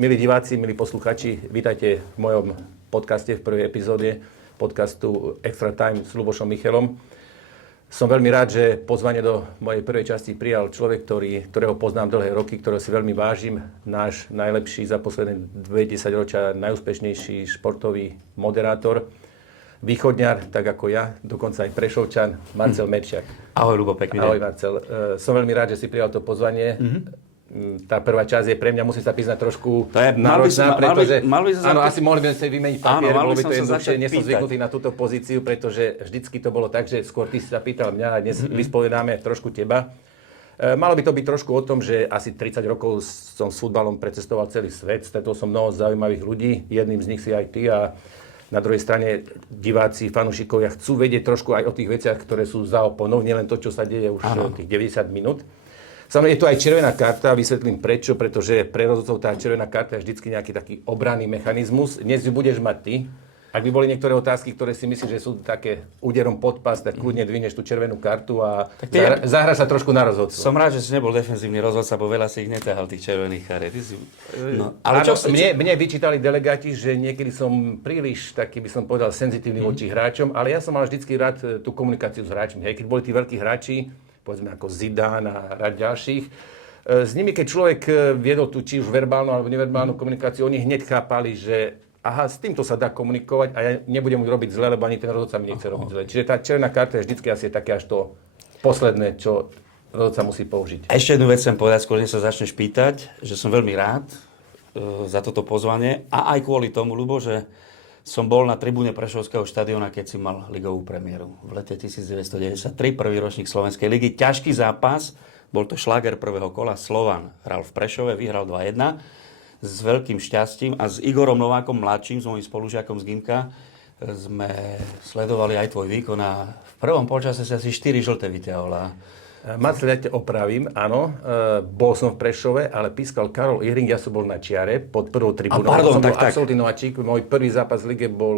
Milí diváci, milí posluchači, vítajte v mojom podcaste, v prvej epizóde podcastu Extra Time s Ľubošom Michelom. Som veľmi rád, že pozvanie do mojej prvej časti prijal človek, ktorého poznám dlhé roky, ktorého si veľmi vážim. Náš najlepší za posledné 20 ročia najúspešnejší športový moderátor, východňar, tak ako ja, dokonca aj Prešovčan, Marcel Meršiak. Ahoj, Ľubo, pekný deň. Ahoj, Marcel. Som veľmi rád, že si prijal to pozvanie. Tá prvá časť je pre mňa, musím sa priznať, trošku náročná, pretože áno, asi mohli by sme si vymeniť papier, bolo by to jednoduchšie, nie som zvyknutý na túto pozíciu, pretože vždycky to bolo tak, že skôr ty si sa pýtal mňa a dnes vyspovedáme trošku teba. Malo by to byť trošku o tom, že asi 30 rokov som s futbalom precestoval celý svet, stretol som mnoho zaujímavých ľudí, jedným z nich si aj ty a na druhej strane diváci, fanúšikovia chcú vedieť trošku aj o tých veciach, ktoré sú za oponou, nielen to, čo sa deje už tých 90 minút. Samozrejme, je tu aj červená karta, vysvetlím prečo, pretože pre rozhodcov tá červená karta je vždycky nejaký taký obranný mechanizmus. Dnes ju budeš mať ty. Ak by boli niektoré otázky, ktoré si myslíš, že sú také úderom pod pás, tak kľudne dvihneš tú červenú kartu a zahraš sa trošku na rozhodcu. Som rád, že si nebol defenzívny rozhodca, bo veľa si ich neťahal, tých červených kariet. Ale čo mne vyčítali delegáti, že niekedy som príliš taký, by som povedal, senzitívny voči hráčom, ale ja som mal vždycky rád tú komunikáciu s hráčmi. Hej, keď boli tí veľkí hráči, povedzme ako Zidane a rad ďalších. S nimi, keď človek viedol tú či už verbálnu alebo neverbálnu komunikáciu, oni hneď chápali, že aha, s týmto sa dá komunikovať a ja nebudem mu robiť zle, lebo ani ten rozhodca mi nechce robiť zle. Čiže tá červená karta je vždycky asi také až to posledné, čo rozhodca musí použiť. Ešte jednu vec chcem povedať, skôr než sa začneš pýtať, že som veľmi rád za toto pozvanie a aj kvôli tomu, Ľubo, že som bol na tribúne Prešovského štadióna, keď si mal ligovú premiéru v lete 1993, prvý ročník Slovenskej ligy. Ťažký zápas, bol to šláger prvého kola. Slovan hral v Prešove, vyhral 2-1 s veľkým šťastím a s Igorom Novákom mladším, s mojím spolužiakom z Gymka, sme sledovali aj tvoj výkon a v prvom polčase si asi 4 žlté vyťahol. Marcel, ja ťa opravím, áno, bol som v Prešove, ale pískal Karol Ihring, ja som bol na čiare pod prvou tribúnou. Pardon, som bol tak. absolútny nováčik, môj prvý zápas v lige bol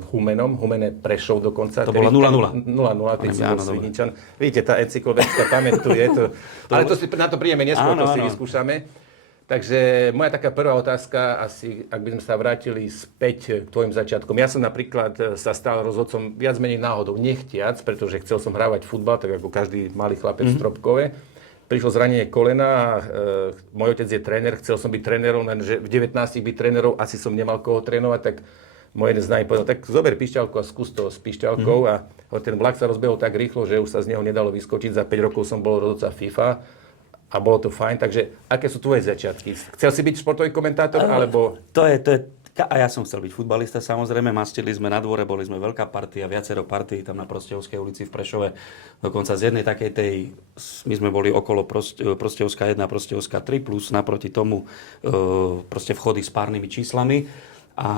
v Humene Prešov dokonca. To bolo 0-0. 0-0, keď si bol Svidničan. Vidíte, tá encyklopedická pamäť tu je, ale na to prídeme neskôr, to si vyskúšame. Takže moja taká prvá otázka, asi ak by sme sa vrátili späť k tvojim začiatkom. Ja som napríklad sa stal rozhodcom viac menej náhodou, nechtiac, pretože chcel som hrávať futbal, tak ako každý malý chlapec v Stropkove. Prišlo zranenie kolena a môj otec je tréner, chcel som byť trénerom, lenže v 19 byť trénerov asi som nemal koho trénovať, tak môj jeden z nami povedal, tak zober pišťalku a skús to s pišťalkou a ten vlak sa rozbehol tak rýchlo, že už sa z neho nedalo vyskočiť. Za 5 rokov som bol rozhodca FIFA. A bolo to fajn, takže aké sú tvoje začiatky? Chcel si byť športový komentátor, alebo... A ja som chcel byť futbalista, samozrejme, mastili sme na dvore, boli sme veľká partia, viacero partií tam na Prostejovskej ulici v Prešove. Dokonca z jednej takej tej, my sme boli okolo Prostejovská 1, Prostejovská 3, plus naproti tomu proste vchody s párnymi číslami. A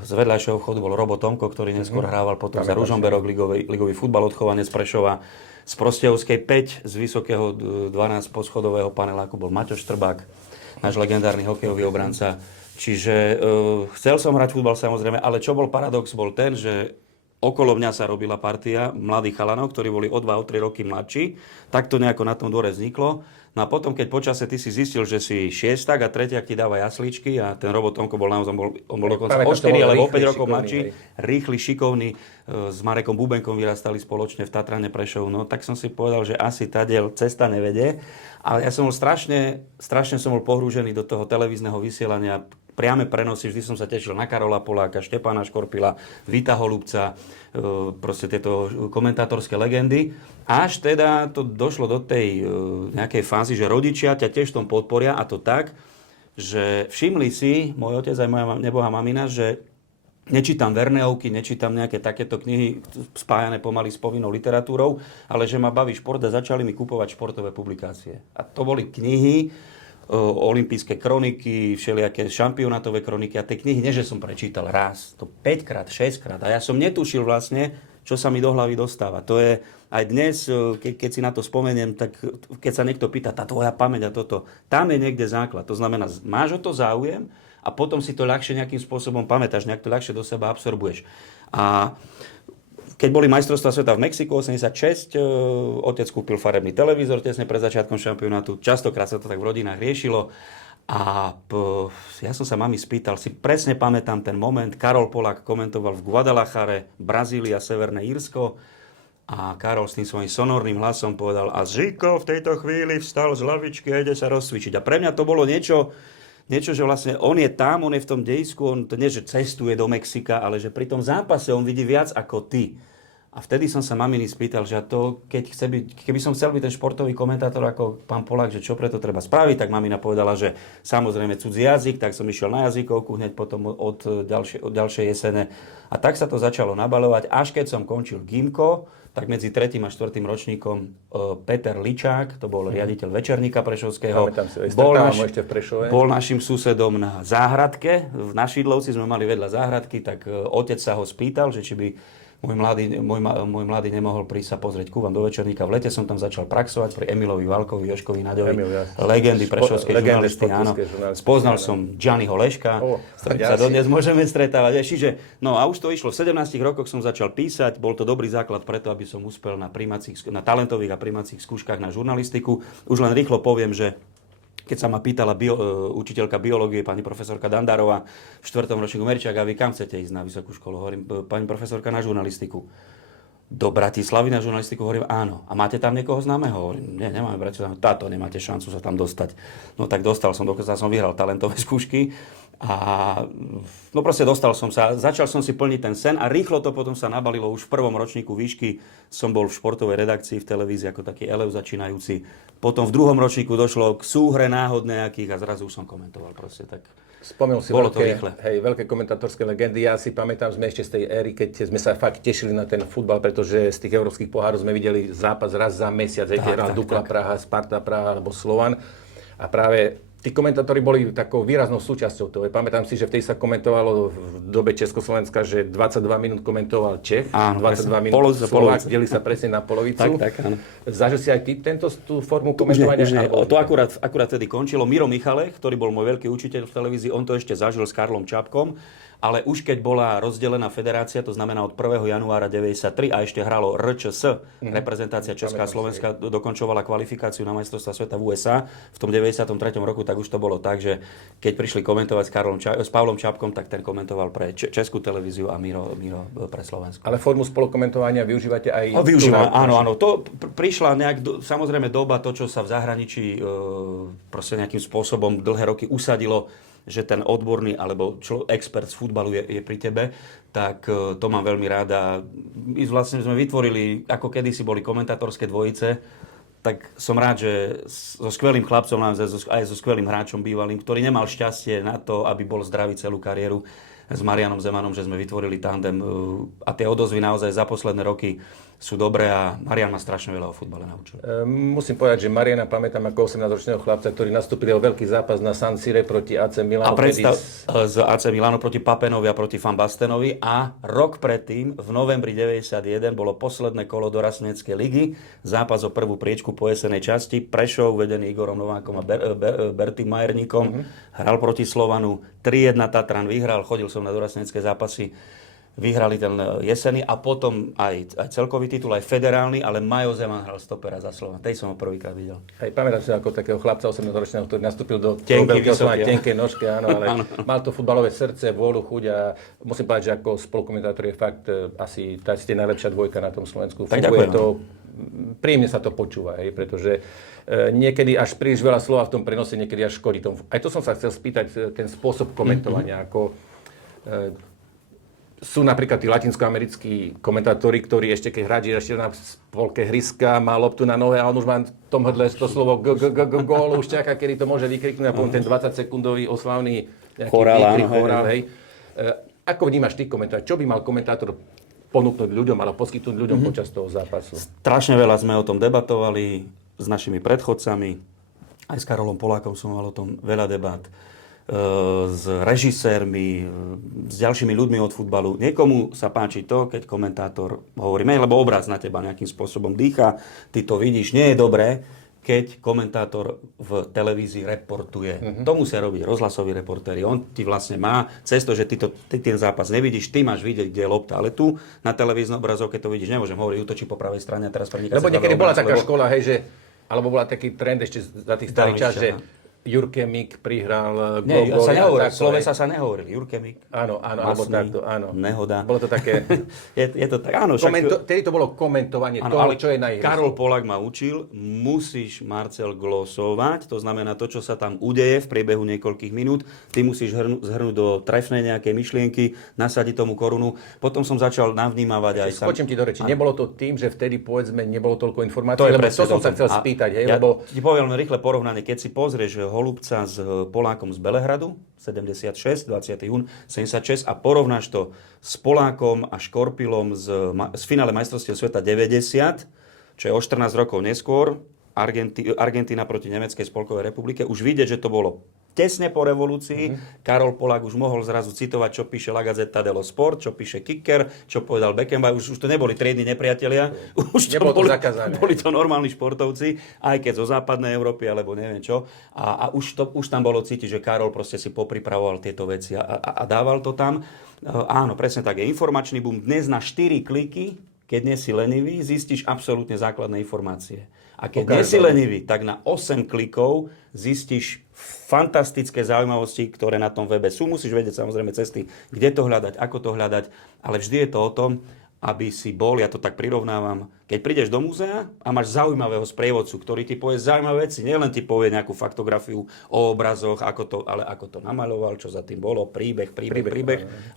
z vedľajšieho vchodu bol Robo Tomko, ktorý neskôr hrával potom za Ružomberok, ligový futbal, odchovanec z Prešova. Z Prostejovskej 5, z vysokého 12 poschodového paneláku bol Maťo Štrbák, náš legendárny hokejový obranca. Čiže chcel som hrať futbal samozrejme, ale čo bol paradox, bol ten, že okolo mňa sa robila partia mladých chalanov, ktorí boli o 2-3 roky mladší. Tak to nejako na tom dvore vzniklo. No a potom, keď počase ty si zistil, že si šiestak a tretiak ti dáva jasličky a ten Robo Tomko bol naozaj, on bol dokonca o 4 alebo o 5 rokov mladší, rýchly, šikovný, s Marekom Bubenkom vyrastali spoločne v Tatrane Prešov, no tak som si povedal, že asi tadiaľ cesta nevedie. Ale ja som bol strašne som bol pohrúžený do toho televízneho vysielania, priame prenosy, vždy som sa tešil na Karola Poláka, Štepána Škorpila, Víta Holubca, proste tieto komentátorské legendy. Až teda to došlo do tej nejakej fázy, že rodičia ťa tiež tom podporia a to tak, že všimli si, môj otec aj moja nebohá mamina, že nečítam Verneovky, nečítam nejaké takéto knihy spájané pomaly s povinnou literatúrou, ale že ma baví šport a začali mi kupovať športové publikácie. A to boli knihy, olympijské kroniky, všelijaké šampionátové kroniky a tie knihy, nie že som prečítal raz, to 5-krát, 6-krát a ja som netušil vlastne, čo sa mi do hlavy dostáva. To je aj dnes, keď si na to spomeniem, tak keď sa niekto pýta, tá tvoja pamäť a toto, tam je niekde základ. To znamená, máš o to záujem a potom si to ľahšie nejakým spôsobom pamätáš, nejak to ľahšie do seba absorbuješ. A keď boli majstrovstvá sveta v Mexiku 86, otec kúpil farebný televízor tesne pred začiatkom šampionátu. Častokrát sa to tak v rodinách riešilo. Ja som sa mami spýtal, si presne pamätám ten moment, Karol Polák komentoval v Guadalajare, Brazília, Severné Írsko a Karol s tým svojím sonorným hlasom povedal a Žiko v tejto chvíli vstal z lavičky a ide sa rozcvičiť. A pre mňa to bolo niečo, že vlastne on je tam, on je v tom dejsku, on to nie, že cestuje do Mexika, ale že pri tom zápase on vidí viac ako ty. A vtedy som sa maminy spýtal, že to, keby som chcel byť ten športový komentátor ako pán Polák, že čo preto treba spraviť, tak mamina povedala, že samozrejme cudzí jazyk, tak som išiel na jazykovku hneď potom od ďalšej jesene. A tak sa to začalo nabaľovať, až keď som končil gymko, tak medzi 3. a 4. ročníkom Peter Ličák, to bol riaditeľ Večerníka prešovského, bol našim susedom na záhradke. V Našidlovci sme mali vedľa záhradky, tak otec sa ho spýtal, že či by môj mladý nemohol prísť sa pozrieť ku vám do Večerníka. V lete som tam začal praxovať pri Emilovi Valkovi, Jožkovi Naďovi, legendy prešovskej žurnalistiky. Áno. Spoznal som Gianniho Leška, s ktorým sa dodnes môžeme stretávať. Čiže, no a už to išlo. V 17 rokoch som začal písať. Bol to dobrý základ preto, aby som uspel na talentových a prijímacích skúškach na žurnalistiku. Už len rýchlo poviem, že keď sa ma pýtala učiteľka biológie, pani profesorka Dandarová v 4. ročníku Meričák, a vy kam chcete ísť na vysokú školu? Hovorím, pani profesorka, na žurnalistiku. Do Bratislavy na žurnalistiku? Hovorím, áno. A máte tam niekoho známeho? Hovorím, nie, nemáme Bratislavu. Táto nemáte šancu sa tam dostať. No tak dokonca som vyhral talentové skúšky. A no proste dostal som sa, začal som si plniť ten sen a rýchlo to potom sa nabalilo. Už v 1. ročníku výšky som bol v športovej redakcii v televízii ako taký elev začínajúci. Potom v 2. ročníku došlo k súhre náhod nejakých a zrazu už som komentoval proste tak. Spomenul si veľké komentátorské legendy. Ja si pamätám, sme ešte z tej éry, keď sme sa fakt tešili na ten futbal, pretože z tých európskych pohárov sme videli zápas raz za mesiac. Dukla Praha, Sparta Praha alebo Slovan. A práve tí komentátori boli takou výraznou súčasťou toho. Pamätám si, že vtedy sa komentovalo v dobe Československa, že 22 minút komentoval Čech, áno, 22 minút Slovák, delí sa presne na polovicu. Tak, áno. Zažil si aj ty tú formu komentovania? To akurát tedy končilo. Miro Michalek, ktorý bol môj veľký učiteľ v televízii, on to ešte zažil s Karlom Čapkom. Ale už keď bola rozdelená federácia, to znamená od 1. januára 1993 a ešte hralo RČS, reprezentácia Česká a Slovenska dokončovala kvalifikáciu na majstrovstvá sveta v USA v tom 93. roku, tak už to bolo tak, že keď prišli komentovať s Pavlom Čapkom, tak ten komentoval pre Českú televíziu a Miro pre Slovensko. Ale formu spolukomentovania využívate aj? Využívame, áno. To prišla samozrejme doba, to, čo sa v zahraničí proste nejakým spôsobom dlhé roky usadilo, že ten odborný alebo expert z futbalu je pri tebe, tak to mám veľmi rád. A my vlastne sme vytvorili, ako kedysi boli komentátorské dvojice, tak som rád, že so skvelým chlapcom, aj so skvelým hráčom bývalým, ktorý nemal šťastie na to, aby bol zdravý celú kariéru, s Marianom Zemanom, že sme vytvorili tandem a tie odozvy naozaj za posledné roky sú dobré a Marian ma strašne veľa o futbale naučil. Musím povedať, že Mariana pamätám ako 18-ročného chlapca, ktorý nastúpil o veľký zápas na San Sire proti AC Milano. A z AC Milano proti Papenovi a proti Van Bastenovi a rok predtým, v novembri 91, bolo posledné kolo dorasteneckej ligy, zápas o prvú priečku po jesenej časti, Prešov, vedený Igorom Novákom a Bertým Majerníkom, hral proti Slovanu, 3-1 Tatran vyhral, chodil som na dorastenecké zápasy, vyhrali ten jesený a potom aj celkový titul, aj federálny, ale Majo Zeman hral stopera za Slovan. Tej som ho prvýkrát videl. Hej, pamätám si ako takého chlapca 18-ročného, ktorý nastúpil do tenkej nožky, áno, ale mal to futbalové srdce, vôľu, chuť a musím povedať, že ako spolukomentátor je fakt asi tá ste najlepšia dvojka na tom Slovensku. Príjemne sa to počúva, hej, pretože niekedy až príliš veľa slova v tom prenose, niekedy až škodí tomu. Aj to som sa chcel spýtať, ten spôsob komentovania, ako sú napríklad tí latinskoamerickí komentátori, ktorí ešte keď hráč ešte na spolke hryska, má loptu na nohe a on už má v tom hrdle to slovo gól, už čaká, kedy to môže vykriknúť a potom ten 20-sekundový oslavný chorál, hej. Ako vnímaš ty komentátor? Čo by mal komentátor ponúknuť ľuďom, alebo poskytnúť ľuďom počas toho zápasu? Strašne veľa sme o tom debatovali s našimi predchodcami. Aj s Karolom Polákom som mal o tom veľa debát. S režisérmi, s ďalšími ľuďmi od futbalu. Niekomu sa páči to, keď komentátor hovorí, lebo obraz na teba nejakým spôsobom dýcha, ty to vidíš, nie je dobré, keď komentátor v televízii reportuje. To musia robiť rozhlasoví reportéri. On ti vlastne má cez to, že ty ten zápas nevidíš, ty máš vidieť, kde je lopta. Ale tu na televíznej obrazovke to vidíš. Nemôžem hovoriť, útočí po pravej strane a teraz preniká. Lebo niekedy bola taká škola, hej, že alebo bola taký trend ešte za tých starých čas, že Jurkemik prihral Nie, gól. sa nehovoril, Slovesa sa nehovoril. Jurkemik, áno, alebo takto, áno. Nehoda. Bolo to také... je to tak, áno. Tedy to bolo komentovanie toho, čo je na ihrisku. Karol Polák ma učil, musíš, Marcel, glosovať, to znamená to, čo sa tam udeje v priebehu niekoľkých minút, ty musíš zhrnúť do trefnej nejakej myšlienky, nasadiť tomu korunu. Potom som začal navnímavať aj sám. Skočím ti do reči. Nebolo to tým, že vtedy, povedzme, nebolo toľko informácií, lebo to som sa chcel spýtať. Lebo... Ti poviem len rýchle porovnanie. Keď si pozrieš Holubca s Polákom z Belehradu, 76, 20. jún, 76 a porovnáš to s Polákom a Škorpilom z finále majstrovstiev sveta 90, čo je o 14 rokov neskôr, Argentína proti Nemeckej spolkovej republike, už vidieť, že to bolo tesne po revolúcii. Karol Polák už mohol zrazu citovať, čo píše La Gazzetta dello Sport, čo píše Kicker, čo povedal Beckenbauer. Už to neboli triedni nepriatelia. Už to boli to normálni športovci, aj keď zo západnej Európy, alebo neviem čo. A už tam bolo cítiť, že Karol proste si popripravoval tieto veci a dával to tam. Áno, presne tak, je informačný boom. Dnes na 4 kliky, keď nie si lenivý, zistíš absolútne základné informácie. A keď nie si lenivý, tak na 8 klikov zistíš fantastické zaujímavosti, ktoré na tom webe sú. Musíš vedieť samozrejme cesty, kde to hľadať, ako to hľadať, ale vždy je to o tom, aby si bol, ja to tak prirovnávam, keď prídeš do múzea a máš zaujímavého sprievodcu, ktorý ti povie zaujímavé veci, nielen ti povie nejakú faktografiu o obrazoch, ale ako to namaľoval, čo za tým bolo, príbeh.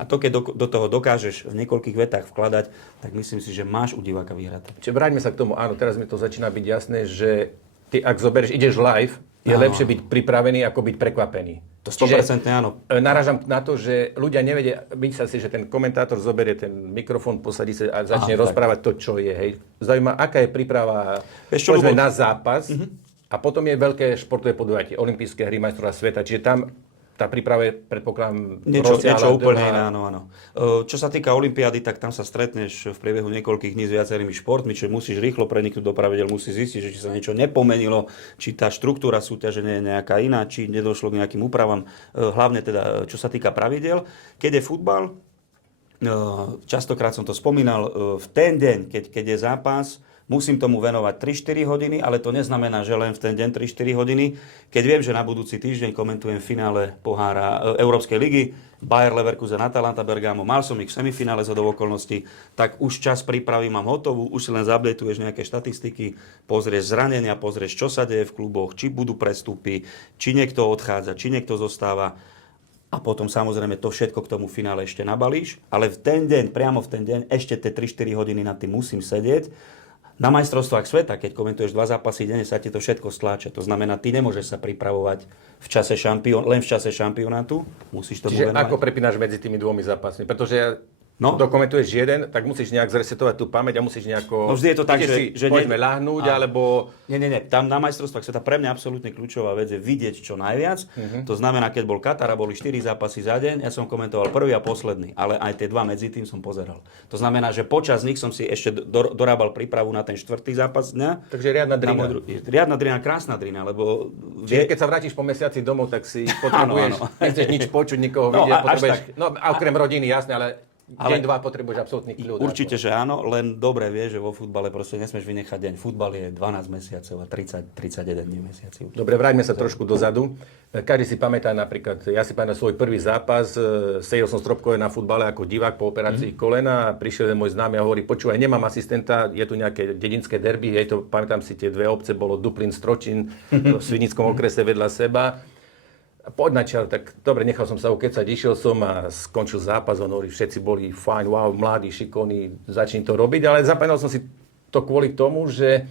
A to, keď do toho dokážeš v niekoľkých vetách vkladať, tak myslím si, že máš u diváka vyhrať. Čiže vráťme sa k tomu, áno, teraz mi to začína byť jasné, že ty, ak zoberieš, ideš live, je lepšie byť pripravený, ako byť prekvapený. To 100% áno. Narážam na to, že ľudia nevedia, myslia si, že ten komentátor zoberie ten mikrofón, posadí sa a začne rozprávať to, čo je. Hej. Zaujíma, aká je príprava povedzme, na zápas a potom je veľké športové podujatie, olympijské hry majstrovstvá sveta, čiže tam tá príprava je, predpokladám, niečo úplne iné, áno. Čo sa týka olympiády, tak tam sa stretneš v priebehu niekoľkých dní s viacerými športmi, čiže musíš rýchlo preniknúť do pravidiel, musíš zistiť, že či sa niečo nepomenilo, či tá štruktúra súťaže nie je nejaká iná, či nedošlo k nejakým úpravám, hlavne teda, čo sa týka pravidiel. Keď je futbal, častokrát som to spomínal, v ten deň, keď je zápas, musím tomu venovať 3-4 hodiny, ale to neznamená, že len v ten deň 3-4 hodiny. Keď viem, že na budúci týždeň komentujem finále pohára Európskej ligy, Bayer Leverkusen, Atalanta Bergamo, mal som ich v semifinále zhodou okolností, tak už čas prípravy mám hotovú, už si len zupdatuješ nejaké štatistiky, pozrieš zranenia, pozrieš, čo sa deje v kluboch, či budú prestupy, či niekto odchádza, či niekto zostáva. A potom samozrejme to všetko k tomu finále ešte nabalíš, ale v ten deň, priamo v ten deň, ešte tie 3-4 hodiny nad tým musím sedieť. Na majstrovstvách sveta, keď komentuješ 2 zápasy denne, sa ti to všetko stláče. To znamená, ty nemôžeš sa pripravovať len v čase šampionátu. Musíš to Čiže ako prepínaš medzi tými 2 zápasmi? Pretože dokumentuješ jeden, tak musíš nejak zresetovať tú pamäť a musíš nejako... No vždy je to tak, že poďme ľahnúť, alebo... Nie. Tam na majstrovstvách sveta pre mňa absolútne kľúčová vec je vidieť čo najviac. To znamená, keď bol Katar a boli 4 zápasy za deň, ja som komentoval prvý a posledný, ale aj tie 2 medzi tým som pozeral. To znamená, že počas nich som si ešte dorábal prípravu na ten 4. zápas dňa. Takže riadna drina. Riadna drina, krásna drina, lebo... Čiže keď sa vrátiš po mesiaci domov, tak si potrebuješ, nechceš nič počuť, nikoho vidieť, potrebuješ... A okrem rodiny, jasne, ale... Deň, 2 potrebuješ absolútny kľud. Určite, že áno, len dobre vieš, že vo futbale proste nesmieš vynechať deň. Futbal je 12 mesiacov a 31 dní v mesiaci. Dobre, vráťme sa trošku dozadu. Každý si pamätá napríklad, ja si pamätám svoj prvý zápas, sedel som stropkové na futbale ako divák po operácii kolena a prišiel môj známy a hovorí, počúvaj, nemám asistenta, je tu nejaké dedinské derby, pamätám si tie 2 obce, bolo Duplin, Stročín, v Svinickom okrese vedľa seba. Poď na čar, tak dobre, nechal som sa ukecať, išiel som a skončil zápas, on hovorí, všetci boli fajn, wow, mladí, šikovní, začni to robiť, ale zapamätal som si to kvôli tomu, že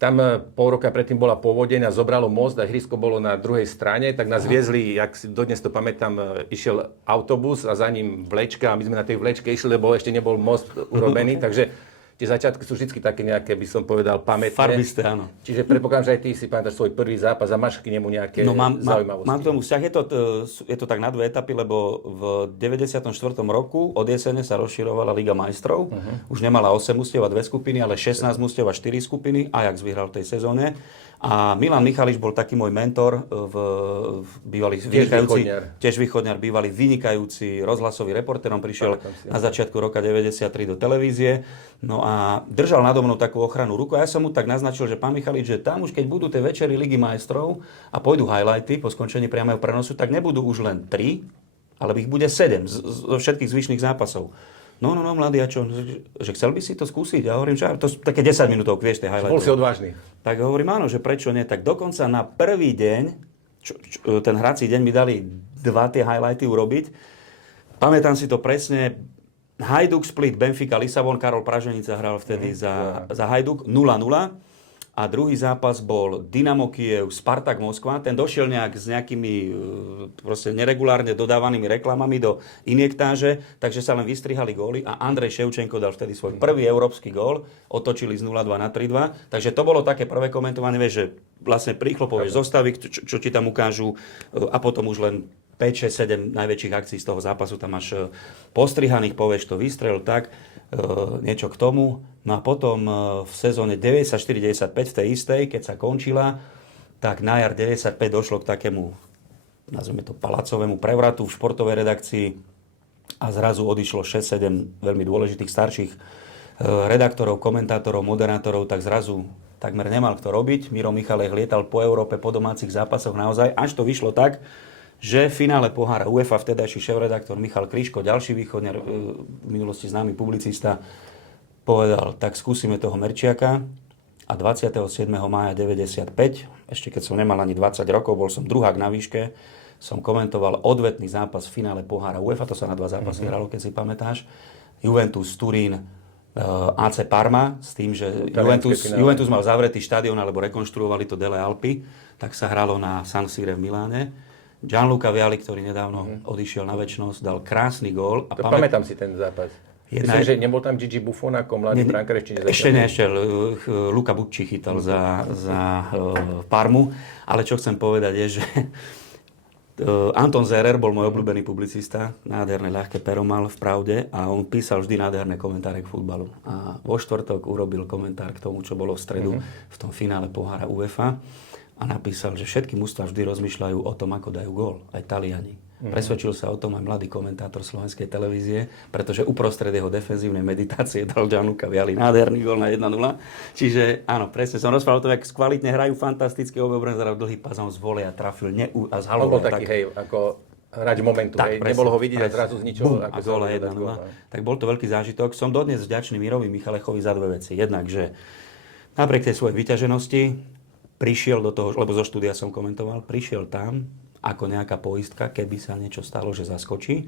tam pol roka predtým bola povodeň a zobralo most a ihrisko bolo na druhej strane, tak nás viezli, jak si dodnes to pamätám, išiel autobus a za ním vlečka a my sme na tej vlečke išli, lebo ešte nebol most urobený, takže tie začiatky sú vždy také nejaké, by som povedal, pamätné. Farbisté, áno. Čiže predpokladám, že aj ty si pamätáš svoj prvý zápas a máš k nemu nejaké zaujímavosti. Mám k tomu vzťah. Je to tak na 2 etapy, lebo v 94. roku od jesene sa rozširovala Liga majstrov. Už nemala 8 mužstiev a 2 skupiny, ale 16 mužstiev a 4 skupiny. Ajax vyhral v tej sezóne. A Milan Michalič bol taký môj mentor, bývalý tiež východňar, bývalý vynikajúci rozhlasový reportér. On prišiel na začiatku roka 93 do televízie. No a držal nado mnou takú ochrannú ruku. A ja som mu tak naznačil, že pán Michalič, že tam už keď budú tie večery Ligy majstrov a pôjdu highlighty po skončení priameho prenosu, tak nebudú už len 3, ale ich bude 7 zo všetkých zvyšných zápasov. No, mladý, a čo? Že chcel by si to skúsiť? Ja hovorím, že to sú také 10 minútovky, vieš, tie highlighty. Bol si odvážny. Tak hovorím, áno, že prečo nie? Tak dokonca na prvý deň, ten hrací deň mi dali 2 tie highlighty urobiť. Pamätám si to presne. Hajduk Split, Benfica, Lisabon, Karol Praženica hral vtedy za Hajduk 0-0. A druhý zápas bol Dynamo Kyjev, Spartak Moskva. Ten došiel s nejakými proste neregulárne dodávanými reklamami do injektáže, takže sa len vystrihali góly a Andrej Ševčenko dal vtedy svoj prvý európsky gól. Otočili z 0-2 na 3-2. Takže to bolo také prvé komentovanie, vieš, že vlastne rýchlo povieš zostavy, čo ti tam ukážu a potom už len 5, 6, 7 najväčších akcií z toho zápasu tam máš postrihaných, povieš to, vystrel, tak niečo k tomu. No a potom v sezóne 94-95 v tej istej, keď sa končila, tak na jar 95 došlo k takému, nazvime to palacovému prevratu v športovej redakcii a zrazu odišlo 6-7 veľmi dôležitých starších redaktorov, komentátorov, moderátorov, tak zrazu takmer nemal kto robiť. Miro Michalek lietal po Európe, po domácich zápasoch naozaj, až to vyšlo tak, že v finále pohára UEFA vtedajší šéfredaktor Michal Kryško, ďalší východňar, v minulosti známy publicista, povedal, tak skúsime toho Merčiaka a 27. mája 95, ešte keď som nemal ani 20 rokov, bol som druhák na výške, som komentoval odvetný zápas v finále pohára UEFA, to sa na 2 zápasy hralo, keď si pamätáš, Juventus Turín, AC Parma, s tým, že Juventus mal zavretý štadión, alebo rekonštruovali to Dele Alpi, tak sa hralo na San Sire v Miláne. Gianluca Vialli, ktorý nedávno odišiel na večnosť, dal krásny gól. Pamätám si ten zápas. Myslím, že nebol tam Gigi Buffon ako mladý brankár, ešte Luka Bucci chytal za Parmu, ale čo chcem povedať je, že Anton Zerer bol môj obľúbený publicista, nádherné ľahké pero mal v Pravde a on písal vždy nádherné komentáre k futbalu. A vo štvrtok urobil komentár k tomu, čo bolo v stredu v tom finále pohára UEFA a napísal, že všetky mužstvá vždy rozmýšľajú o tom, ako dajú gól, aj Taliani. Presvedčil sa o tom aj mladý komentátor slovenskej televízie, pretože uprostred jeho defenzívnej meditácie dal Gianluca Vialli nádherný gól na 1-0. Čiže áno, presne som rozprával o tom, jak kvalitne hrajú fantasticky, obraz hral dlhý pas, on z voleja trafil a zhaloval. On bol taký, hej, ako hráč momentu, hej, nebolo ho vidieť a zrazu z ničoho. A gól 1-0. Tak bol to veľký zážitok. Som dodnes vďačný Mirovi Michalechovi za 2 veci. Jednak, že napriek tej svojej vyťaženosti prišiel do toho, lebo zo štúdia som komentoval, prišiel tam ako nejaká poistka, keby sa niečo stalo, že zaskočí.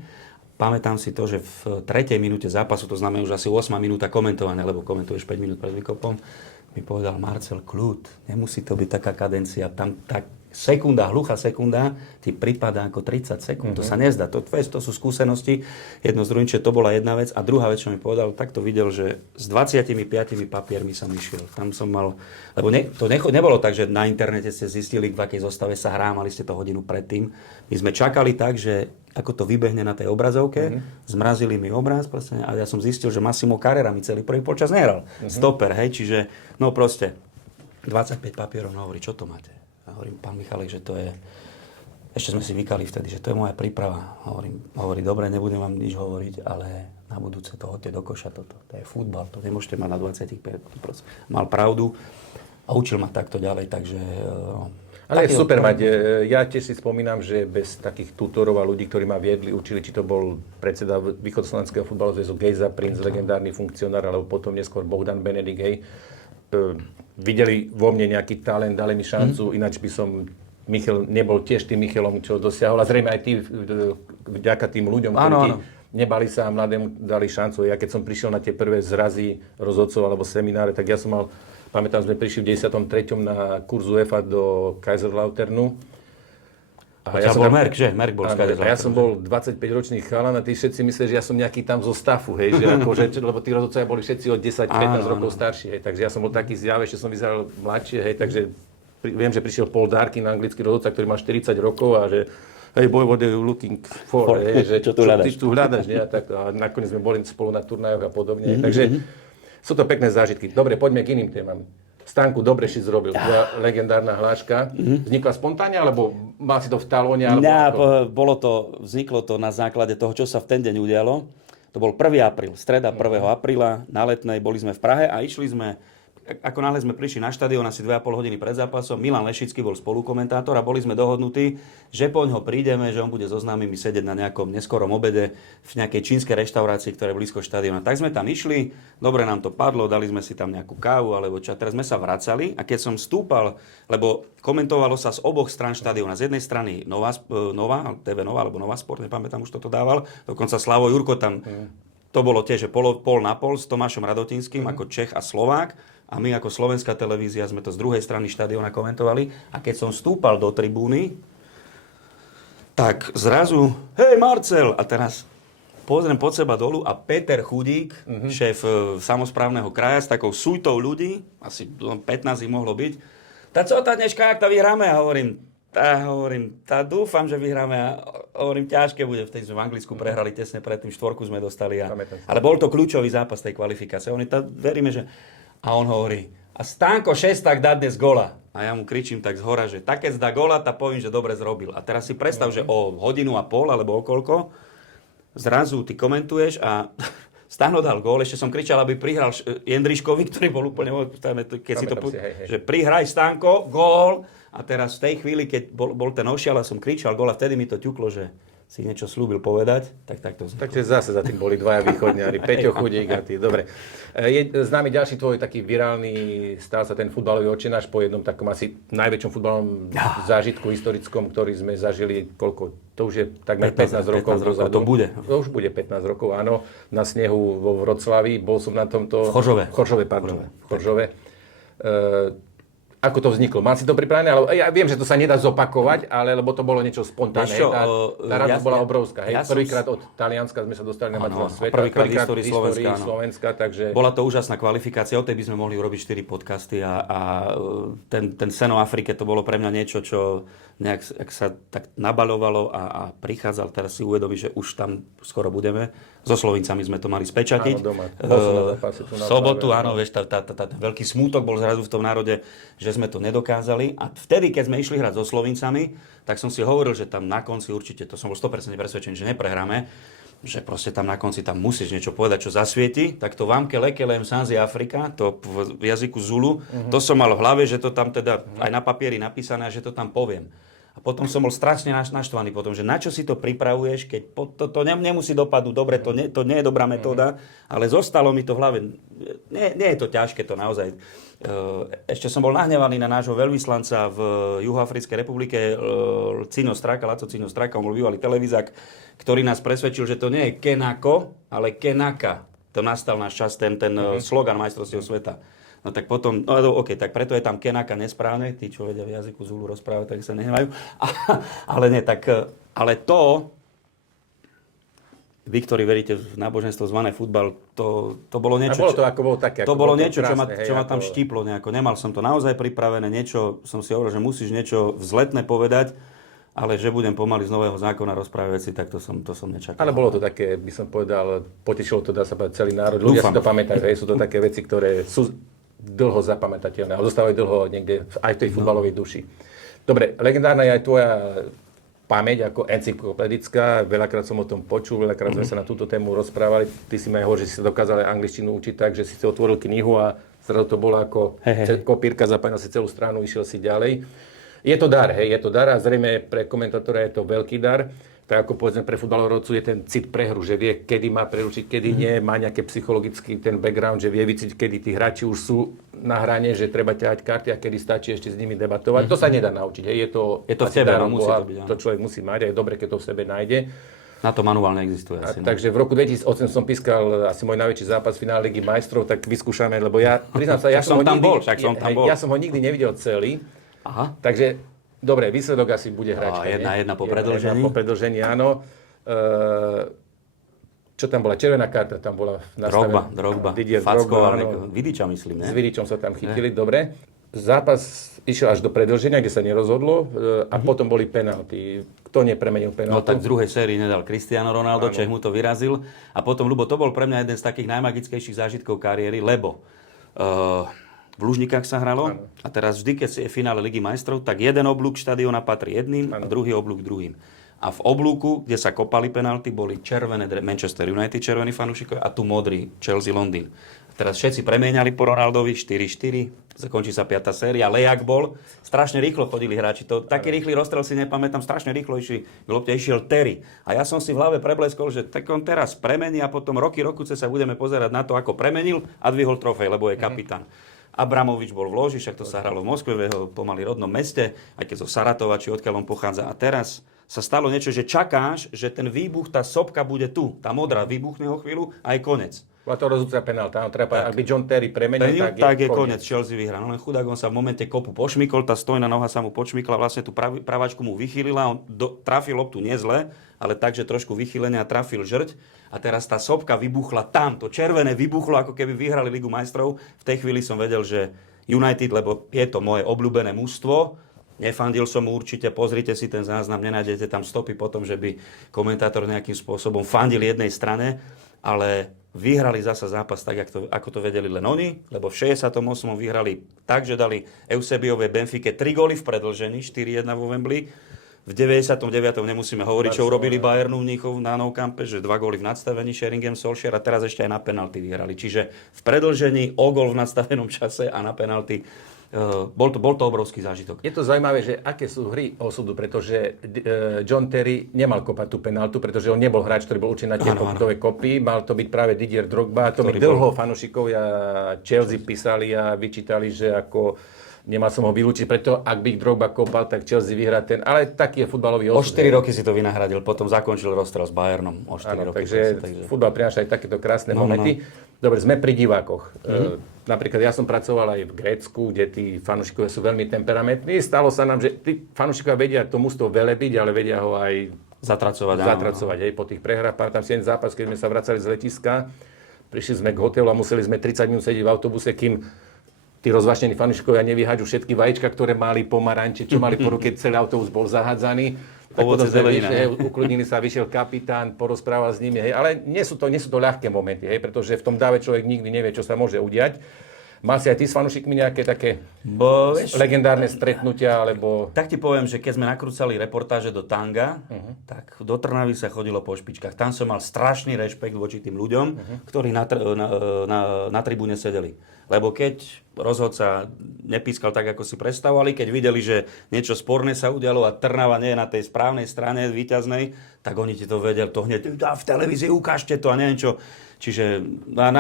Pamätám si to, že v 3. minúte zápasu, to znamená už asi 8 minúta komentovania, lebo komentuješ 5 minút pred výkopom, mi povedal Marcel, kľud, nemusí to byť taká kadencia, tam tak sekunda, hluchá sekunda, ti pripadá ako 30 sekúnd. To sa nezdá. To sú skúsenosti. Jedno z druhým, čiže to bola jedna vec. A druhá vec, čo mi povedal, tak to videl, že s 25 papiermi som išiel. Tam som mal... Lebo to nebolo tak, že na internete ste zistili, v akej zostave sa hrá, mali ste to hodinu predtým. My sme čakali tak, že ako to vybehne na tej obrazovke, zmrazili mi obraz presne, a ja som zistil, že Massimo Carrera mi celý prvý počas nehral. Stoper, hej, čiže, no proste, 25 papierov, no hovorí, čo to máte? A hovorím, pán Michalek, že to je... Ešte sme si vykali vtedy, že to je moja príprava. Hovorí, dobre, nebudem vám nič hovoriť, ale na budúce to hodte do koša toto. To je futbal, to nemôžete mať na 25. Mal pravdu a učil ma takto ďalej, takže... Ale je super mať. Ja tiež si spomínam, že bez takých tutorov a ľudí, ktorí ma viedli, učili, či to bol predseda Východoslovenského futbalového zväzu Gejza Princ, legendárny funkcionár, alebo potom neskôr Bohdan Benedikt, hej. Videli vo mne nejaký talent, dali mi šancu, ináč by som Michal nebol tiež tým Michalom, čo dosiahol. A zrejme aj ty, vďaka tým ľuďom, ktorí nebali sa a mladému dali šancu. Ja keď som prišiel na tie prvé zrazy rozhodcov alebo semináre, tak ja som mal, pamätám, sme prišli v 93. na kurz UEFA do Kaiserslauternu. A ja som bol Merk, že? Merk bol z Kaiserslauternu. Ja som bol 25-ročný chalan a tí všetci mysleli, že ja som nejaký tam zo stafu, hej, že akože, lebo tí rozhodcovia boli všetci od 10-15 rokov starší, hej, takže ja som bol taký zjavý, že som vyzeral mladšie, hej, takže viem, že prišiel Paul Darkin, anglický rozhodca, ktorý má 40 rokov a že hey boy, what are you looking for, hej, že čo tu hľadaš, nie? A nakoniec sme boli spolu na turnajoch a podobne, takže sú to pekné zážitky. Dobre, poďme k iným témam. Stanku, dobre si zrobil. Tvoja legendárna hláška. Vznikla spontánne, alebo mal si to v talóne? Vzniklo to na základe toho, čo sa v ten deň udialo. To bol 1. apríl, streda 1. apríla, na Letnej, boli sme v Prahe a išli sme, ako náhle sme prišli na štadión asi 2,5 hodiny pred zápasom, Milan Lešický bol spolukomentátor a boli sme dohodnutí, že poňho prídeme, že on bude so známymi sedieť na nejakom neskorom obede v nejakej čínskej reštaurácii, ktorá je blízko štadióna. Tak sme tam išli, dobre nám to padlo, dali sme si tam nejakú kávu alebo čo. Teraz sme sa vracali a keď som stúpal, lebo komentovalo sa z oboch strán štadióna. Z jednej strany TV Nova alebo Nova Sport, nepamätám, už toto dával, dokonca Slavo Jurko tam, to bolo tiež pol na pol s Tomášom Radotinským ako Čech a Slovák. A my ako slovenská televízia sme to z druhej strany štadióna komentovali. A keď som stúpal do tribúny, tak zrazu, hej Marcel! A teraz pozriem pod seba dolu a Peter Chudík, šéf samosprávneho kraja s takou sújtou ľudí, asi 15 ich mohlo byť. Tak co tá dneška, ak to vyhráme? A hovorím, dúfam, že vyhráme. A hovorím, ťažké bude. Vtedy sme v Anglicku prehrali tesne predtým, 4 sme dostali. Ale bol to kľúčový zápas tej kvalifikácie. Veríme, že... A on hovorí, a Stanko Šesták dá dnes gola. A ja mu kričím tak zhora, že tak keď dá gola, tak poviem, že dobre zrobil. A teraz si predstav, že o 1,5 hodinu alebo o koľko, zrazu ty komentuješ a Stano dal gól. Ešte som kričal, aby prihral Jendriškovi, ktorý bol úplne, keď si to že prihraj Stanko, gól. A teraz v tej chvíli, keď bol ten ošial a som kričal gól a vtedy mi to ťuklo, že si niečo slúbil povedať, tak to... Takže zase za tým boli dvaja východňari, Peťo Chudík a ty. Dobre. Je známy ďalší tvoj taký virálny, stal sa ten futbalový očenáš po jednom takom asi najväčšom futbalovom zážitku historickom, ktorý sme zažili, koľko? To už je takmer 15 rokov. To bude. To už bude 15 rokov, áno. Na snehu vo Vroclavi. Bol som na tomto... V Choržove. Ako to vzniklo? Mal si to pripravené? Ale ja viem, že to sa nedá zopakovať, ale lebo to bolo niečo spontánne. Tá radosť bola obrovská. Prvýkrát od Talianska sme sa dostali na majstrovstvá sveta. Prvýkrát v histórii Slovenska. Takže... Bola to úžasná kvalifikácia. O tej by sme mohli urobiť 4 podcasty a ten sen o Afrike to bolo pre mňa niečo, čo nejak sa tak nabaľovalo a prichádzal. Teraz si uvedomí, že už tam skoro budeme. So Slovincami sme to mali spečatiť. Áno, doma. V sobotu, áno, vieš, veľký smútok bol zrazu v tom národe, že sme to nedokázali. A vtedy, keď sme išli hrať so Slovincami, tak som si hovoril, že tam na konci určite, to som bol 100% presvedčený, že neprehráme, že proste tam na konci tam musíš niečo povedať, čo zasvieti. Tak to Vamke Lekelem Sanzi Afrika, to v jazyku Zulu, to som mal v hlave, že to tam teda aj na papieri napísané, že to tam poviem. A potom som bol strašne naštvaný potom, že na čo si to pripravuješ, keď to nemusí dopadnúť dobre, to nie je dobrá metóda, ale zostalo mi to v hlave. Nie je to ťažké, to naozaj. Ešte som bol nahnevaný na nášho veľvyslanca v Juhoafrickej republike, Laco Cino Straka, on bol bývalý televízak, ktorý nás presvedčil, že to nie je Kenako, ale Kenaka. To nastal náš čas, ten slogan majstrovstiev sveta. No tak potom, OK, tak preto je tam Kenaka nesprávne, tí, čo vedia v jazyku Zulu rozprávať, tak sa nehnevajú. Ale nie, tak, ale to, vy, ktorí veríte v náboženstvo zvané futbal, to bolo niečo... A bolo to ako bolo také. To bolo niečo, čo ma tam štíplo nejako. Nemal som to naozaj pripravené, niečo, som si hovoril, že musíš niečo vzletné povedať, ale že budem pomaly z nového zákona rozprávať veci, tak to som nečakal. Ale bolo to také, by som povedal, potešilo to, dá sa povedať, celý národ. Ľudia si to pamätajú, sú to také veci, ktoré sú dlho zapamätateľné, ale zostávajú dlho niekde aj v tej futbalovej duši. Dobre, legendárna je aj tvoja pamäť ako encyklopedická. Veľakrát som o tom počul, veľakrát sme sa na túto tému rozprávali. Ty si ma hovoril, že si sa dokázal aj angličtinu učiť tak, že si otvoril knihu a zrazu to bolo ako kopírka, zapájal si celú stranu, išiel si ďalej. Je to dar, a zrejme pre komentátora je to veľký dar. Tak ako povedzme pre futbalovcu je ten cit pre hru, že vie, kedy má preručiť, kedy nie, má nejaké psychologický ten background, že vie vycítiť, kedy tí hráči už sú na hrane, že treba ťahať karty a kedy stačí ešte s nimi debatovať. To sa nedá naučiť, je to v tebe, musí to byť. To človek musí mať a je dobre, keď to v sebe nájde. Na to manuál neexistuje asi. Takže v roku 2008 som pískal asi môj najväčší zápas v finále Ligy majstrov, tak vyskúšame, lebo ja priznám sa, ja som ho nikdy nevidel celý. Aha. Takže dobre, výsledok asi bude hračka. 1-1 po predĺžení. Po predĺžení, áno. Čo tam bola? Červená karta tam bola nastavená. Drogba. Fackoval, Vidiča, myslím, ne? S Vidičom sa tam chytili, dobre. Zápas išiel až do predĺženia, kde sa nerozhodlo a potom boli penalty. Kto nepremenil penaltu? No tak v druhej sérii nedal Cristiano Ronaldo, Čech mu to vyrazil. A potom, Ľubo, to bol pre mňa jeden z takých najmagickejších zážitkov kariéry, lebo v Lužnikách sa hralo. Ano. A teraz vždy, keď je finále Ligy majstrov, tak jeden oblúk štadióna patrí jedným a druhý oblúk druhým. A v oblúku, kde sa kopali penalty, boli červené Manchester United, červení fanúšikovia, a tu modrý Chelsea Londýn. Teraz všetci premieňali po Ronaldovi 4-4, zakončí sa 5. séria, lejak bol, strašne rýchlo chodili hráči. Taký rýchly rozstrel si nepamätám, strašne rýchlo išiel Terry. A ja som si v hlave prebleskol, že tak on teraz premení a potom roky sa budeme pozerať na to, ako premenil a dvihol trofej, lebo je kapitán. Abramovič bol v loži, však to sa hralo v Moskve, v jeho pomaly rodnom meste, aj keď zo Saratova, či odkiaľ on pochádza. A teraz sa stalo niečo, že čakáš, že ten výbuch, tá sopka bude tu. Tá modrá vybuchne o chvíľu a je konec. Bola to rozhodca penálta. Ak by John Terry premenil, tak je koniec. Chelsea vyhrá. No len chudák, on sa v momente kopu pošmykol, tá stojná noha sa mu počmykla, vlastne tú pravačku mu vychýlila, on trafil loptu nie zle, ale tak, že trošku vychýlenia trafil žrť. A teraz tá sopka vybuchla tam. To červené vybuchlo, ako keby vyhrali Ligu majstrov. V tej chvíli som vedel, že United, lebo je to moje obľúbené mužstvo, nefandil som mu určite, pozrite si ten záznam, nenájdete tam stopy potom, že by komentátor nejakým spôsobom fandil jednej strane, ale vyhrali zasa zápas tak, ako to vedeli len oni, lebo v 68. vyhrali tak, že dali Eusebiovej Benfike 3 góly v predĺžení, 4-1 vo Wembley. V 99. nemusíme hovoriť, čo urobili Bayernu v Mníchov na Nou Campe, že 2 góly v nadstavení Sheringham, Solskjaer a teraz ešte aj na penalty vyhrali. Čiže v predĺžení o gól v nadstavenom čase a na penalty. Bol to obrovský zážitok. Je to zaujímavé, že aké sú hry osudu, pretože John Terry nemal kopať tú penaltu, pretože on nebol hráč, ktorý bol určený na tie pokutové kopy. Mal to byť práve Didier Drogba. To mi dlho fanúšikovia Chelsea písali a vyčítali, že ako nemal som ho vylúčiť, preto ak by Drogba kopal, tak Chelsea vyhrá ten. Ale taký je futbalový osud. O 4 roky si to vynahradil, potom zakončil rozstrel s Bayernom. O 4 roky. Takže futbal prináša aj takéto krásne momenty. Dobre, sme pri divákoch. Napríklad ja som pracoval aj v Grécku, kde tí fanúšikovia sú veľmi temperamentní. Stalo sa nám, že tí fanúšikovia vedia to mužstvo velebiť, ale vedia ho aj zatracovať. Aj po tých prehrách. Pamätám si jeden zápas, keď sme sa vracali z letiska, prišli sme k hotelu a museli sme 30 minút sedieť v autobuse, kým tí rozvášnení fanúšikovia nevyhádžu všetky vajíčka, ktoré mali pomaranče, čo mali po ruke, celý autobus bol zahádzaný. Ovoce zelenina. Ukludnili sa, vyšiel kapitán, porozprával s nimi, hej, ale nie sú to ľahké momenty, hej, pretože v tom dáve človek nikdy nevie, čo sa môže udiať. Mal si aj ty s fanúšikmi nejaké také legendárne stretnutia, alebo... Tak ti poviem, že keď sme nakrúcali reportáže do Tanga, tak do Trnavy sa chodilo po špičkách. Tam som mal strašný rešpekt voči tým ľuďom, ktorí na tribúne sedeli. Lebo keď rozhodca nepískal tak, ako si predstavovali, keď videli, že niečo sporné sa udialo a Trnava nie je na tej správnej strane víťaznej, tak oni ti to vedeli, to hneď v televízii ukážte to a neviem čo. Čiže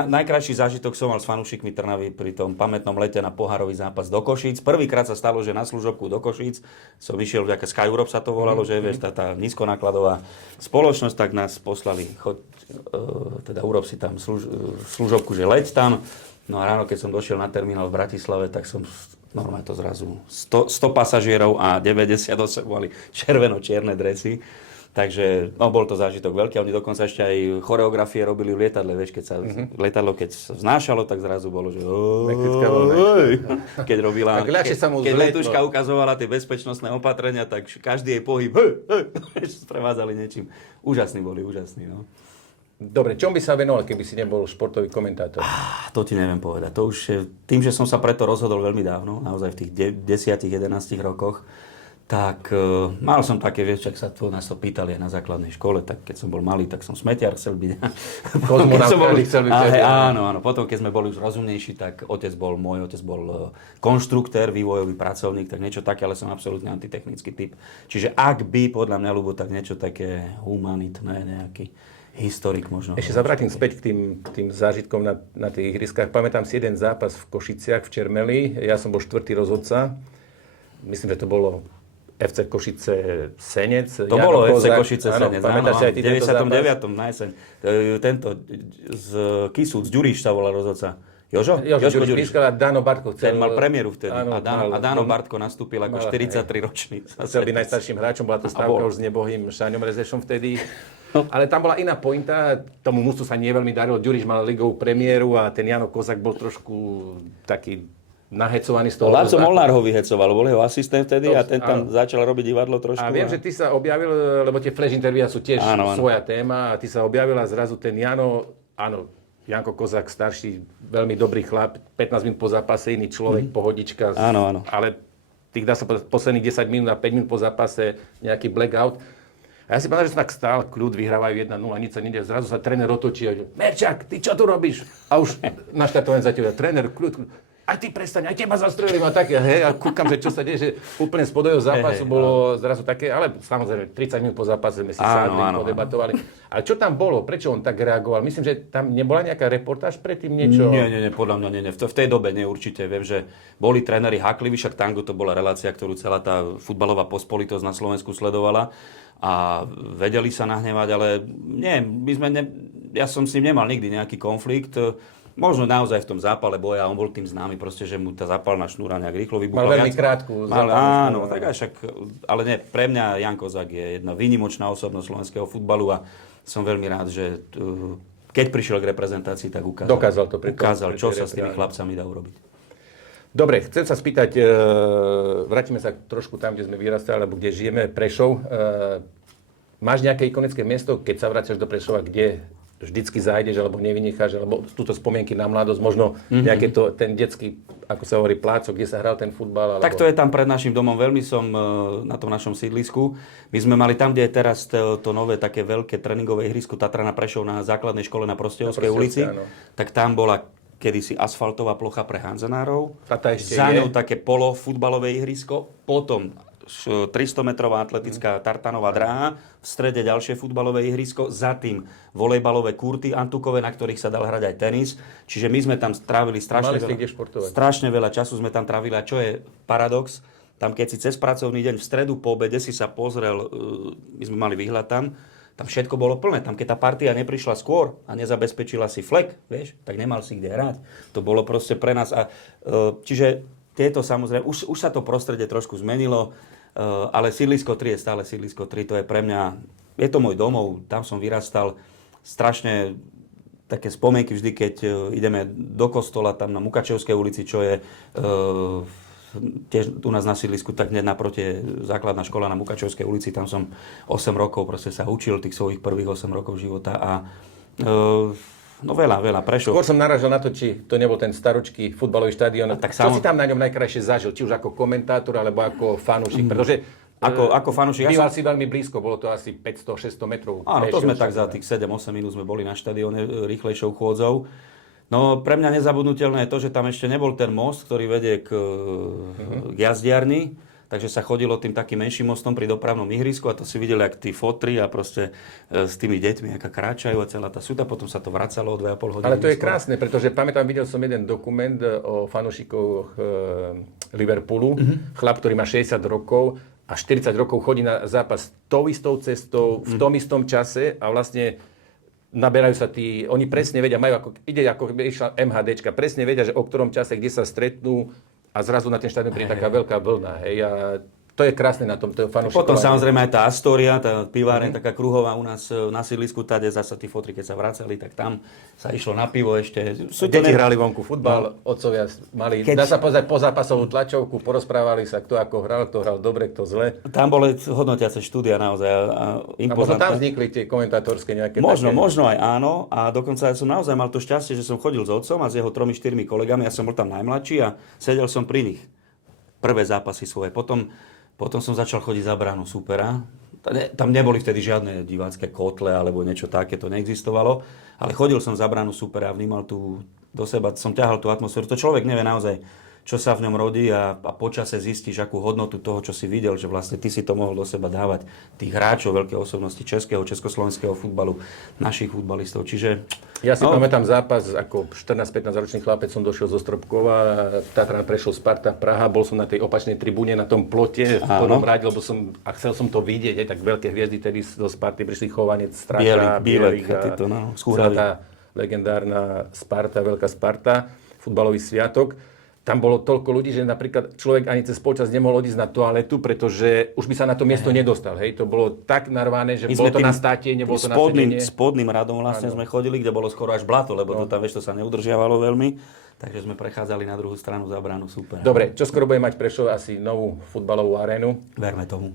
najkrajší zážitok som mal s fanúšikmi Trnavy pri tom pamätnom lete na pohárový zápas do Košíc. Prvýkrát sa stalo, že na služobku do Košíc som išiel, vďaka Sky Europe sa to volalo, že vieš, tá nízkonákladová spoločnosť, tak nás poslali, teda urob si tam služobku, že leď tam. No a ráno, keď som došiel na terminál v Bratislave, tak som normálne to zrazu 100 pasažierov a 98 mali červeno-čierne dresy. Takže bol to zážitok veľký. Oni dokonca ešte aj choreografie robili v lietadle. Vieš, keď sa lietadlo keď sa vznášalo, tak zrazu bolo, že keď robila, keď letuška ukazovala tie bezpečnostné opatrenia, tak každý jej pohyb sprevádzali niečím. Úžasní boli. No. Dobre, čom by sa venoval, keby si nebol športový komentátor? To ti neviem povedať. To už je, tým, že som sa preto rozhodol veľmi dávno, naozaj v tých 10-11 rokoch, tak mal som také, vieš, ak sa nás to pýtali aj na základnej škole, tak keď som bol malý, tak som smetiar chcel byť. Áno. Potom, keď sme boli už rozumnejší, tak môj otec bol konštruktér, vývojový pracovník, tak niečo také, ale som absolútne antitechnický typ. Čiže ak by, podľa mňa, ľubo, tak niečo také humanitné, nejaký historik možno. Ešte sa vrátim späť k tým zážitkom na tých ihriskách. Pamätám si jeden zápas v Košiciach, v Čermeli. Ja som bol 4. rozhodca. Myslím, že to bolo FC Košice Senec. To bolo FC Košice Senec, áno. V 99. na jeseň. Tento z Kisúc, Ďuriš sa volal rozhodca. Jožo Ďuriš pískal a Dano Bartko chcel... Ten mal premiéru vtedy. Áno, a Dano Bartko nastúpil ako 43-ročný. Chcel byť najstarším hráčom, bola to stávka už s nebohým Šáňom Rezešom vtedy. Ale tam bola iná pointa, tomu mužstvu sa nie veľmi darilo. Ďuriš mal ligovú premiéru a ten Jano Kozák bol trošku taký nahecovaný z toho. Láco Molnár ho vyhecoval, bol jeho asistent vtedy a ten tam začal robiť divadlo trošku. A viem, že ty sa objavil, lebo tie flash interview sú tiež svoja téma, a ty sa objavil a zrazu ten Jano, áno, Janko Kozák, starší, veľmi dobrý chlap, 15 minút po zápase, iný človek, pohodička. Áno. Ale tých dá sa povedať, posledných 10 minút a 5 minút po zápase nejaký blackout. A ja si pamätám, že som tak stál, kľud, vyhrávajú 1-0, nič sa nedie. Zrazu sa tréner otočí a hovorí, Merčák, ty čo tu robíš? A už naštartovaný za teba, tréner, kľud. A ty prestaň, aj teba zastrelím a také, hej, a kúkam, že čo sa deje, že úplne spodojov zápasu bolo zrazu také, ale samozrejme 30 minút po zápase sme si sadli, podebatovali. Ale čo tam bolo? Prečo on tak reagoval? Myslím, že tam nebola nejaká reportáž predtým niečo? Nie, podľa mňa nie. V tej dobe nie, určite. Viem, že boli tréneri hákliví, však Tango to bola relácia, ktorú celá tá futbalová pospolitosť na Slovensku sledovala a vedeli sa nahnevať, ale nie, ja som s ním nemal nikdy nejaký konflikt. Možno naozaj v tom zápale boja, on bol tým známy proste, že mu tá zápalná šnúra nejak rýchlo vybuchla. Mal veľmi krátku zápalnú áno, tak aj však, ale nie, pre mňa Jan Kozák je jedna výnimočná osobnosť slovenského futbalu a som veľmi rád, že keď prišiel k reprezentácii, tak ukázal čo sa s tými chlapcami dá urobiť. Dobre, chcem sa spýtať, vrátime sa trošku tam, kde sme vyrastali, alebo kde žijeme, Prešov. Máš nejaké ikonické miesto, keď sa vraciaš do Prešova, kde vždycky zájdeš, alebo nevynecháš, alebo túto spomienky na mladosť, možno nejaké ten detský, ako sa hovorí, plácok, kde sa hral ten futbal? Alebo... Tak to je tam pred našim domom, veľmi som na tom našom sídlisku. My sme mali tam, kde je teraz to nové také veľké tréningové ihrisko Tatrana Prešov na základnej škole na Prostejovskej ulici. Áno. Tak tam bola kedysi asfaltová plocha pre Hanzenárov. Za ňou také polofutbalové ihrisko, potom 300-metrová atletická tartanová dráha, v strede ďalšie futbalové ihrisko, za tým volejbalové kurty antukové, na ktorých sa dal hrať aj tenis. Čiže my sme tam strávili strašne veľa času sme tam trávili. A čo je paradox, tam keď si cez pracovný deň v stredu po obede si sa pozrel, my sme mali výhľad tam všetko bolo plné. Tam keď tá partia neprišla skôr a nezabezpečila si flek, vieš, tak nemal si kde hrať. To bolo proste pre nás. Čiže tieto samozrejme, už sa to prostredie trošku zmenilo, ale sídlisko 3 je stále sídlisko 3, to je pre mňa, je to môj domov, tam som vyrastal, strašne také spomienky vždy, keď ideme do kostola, tam na Mukačevskej ulici, čo je tiež u nás na sídlisku, tak hneď naproti základná škola na Mukačevskej ulici, tam som 8 rokov proste sa učil tých svojich prvých 8 rokov života a no veľa, Prešov. Skôr som narážal na to, či to nebol ten staročký futbalový štadión. Čo si tam na ňom najkrajšie zažil? Či už ako komentátor, alebo ako fanúšik? Pretože ako fanúšik. Býval si veľmi blízko, bolo to asi 500-600 metrov. Áno, to sme tak za tých 7-8 minút sme boli na štadióne rýchlejšou chôdzou. No pre mňa nezabudnutelné je to, že tam ešte nebol ten most, ktorý vedie k jazdiarni. Takže sa chodilo tým takým menším mostom pri dopravnom ihrisku a to si videli, jak tí fotri a proste s tými deťmi, aká kráčajú a celá tá súta, potom sa to vracalo o 2,5 hodiny. Ale to je krásne, pretože pamätám, videl som jeden dokument o fanúšikoch Liverpoolu, chlap, ktorý má 60 rokov a 40 rokov chodí na zápas tou istou cestou, v tom istom čase a vlastne naberajú sa tí, oni presne vedia, ako išla MHDčka, presne vedia, že o ktorom čase, kde sa stretnú, a zrazu na ten štadión príde taká veľká vlna. Hej, a to je krásne na tom fanúšikovanie. Potom samozrejme aj tá Astoria, tá piváreň taká kruhová u nás na sídlisku, tade zasa tí fotri, keď sa vracali, tak tam sa išlo na pivo ešte. Deti hrali vonku futbal, otcovia mali, dá sa pozrieť pozápasovú tlačovku, porozprávali sa, kto ako hral, kto hral dobre, kto zle. Tam boli hodnotiace štúdia naozaj. A možno tam vznikli tie komentátorské nejaké Možno aj áno. A dokonca ja som naozaj mal to šťastie, že som chodil s otcom a s jeho 3-4 kolegami, ja som bol tam najmladší a sedel som pri nich. Prvé zápasy svoje. Potom som začal chodiť za bránu supera. Tam neboli vtedy žiadne divácké kotle alebo niečo také, to neexistovalo. Ale chodil som za bránu supera a vnímal do seba, som ťahal tú atmosféru. To človek nevie naozaj, čo sa v ňom rodí a počase zistíš, akú hodnotu toho, čo si videl, že vlastne ty si to mohol do seba dávať. Tých hráčov, veľké osobnosti československého futbalu, našich futbalistov. Čiže ja si pamätám zápas, ako 14-15 ročný chlapec som došiel zo Stropkova, Tatran Prešov, Sparta, Praha, bol som na tej opačnej tribúne, na tom plote, v prvom ráde, lebo chcel som to vidieť, tak veľké hviezdy tedy zo Sparty prišli, Chovanec, Straša, Bielik a tá legendárna Sparta, veľká Sparta, futbalový sviatok. Tam bolo toľko ľudí, že napríklad človek ani cez polčas nemohol odísť na toaletu, pretože už by sa na to miesto nedostal. Hej? To bolo tak narvané, že bolo to na státie, nebolo to na sedenie. Spodným radom vlastne sme chodili, kde bolo skoro až blato, lebo to tam to sa neudržiavalo veľmi. Takže sme prechádzali na druhú stranu za bránu, super. Dobre, čo skoro bude mať Prešov asi novú futbalovú arénu. Verme tomu.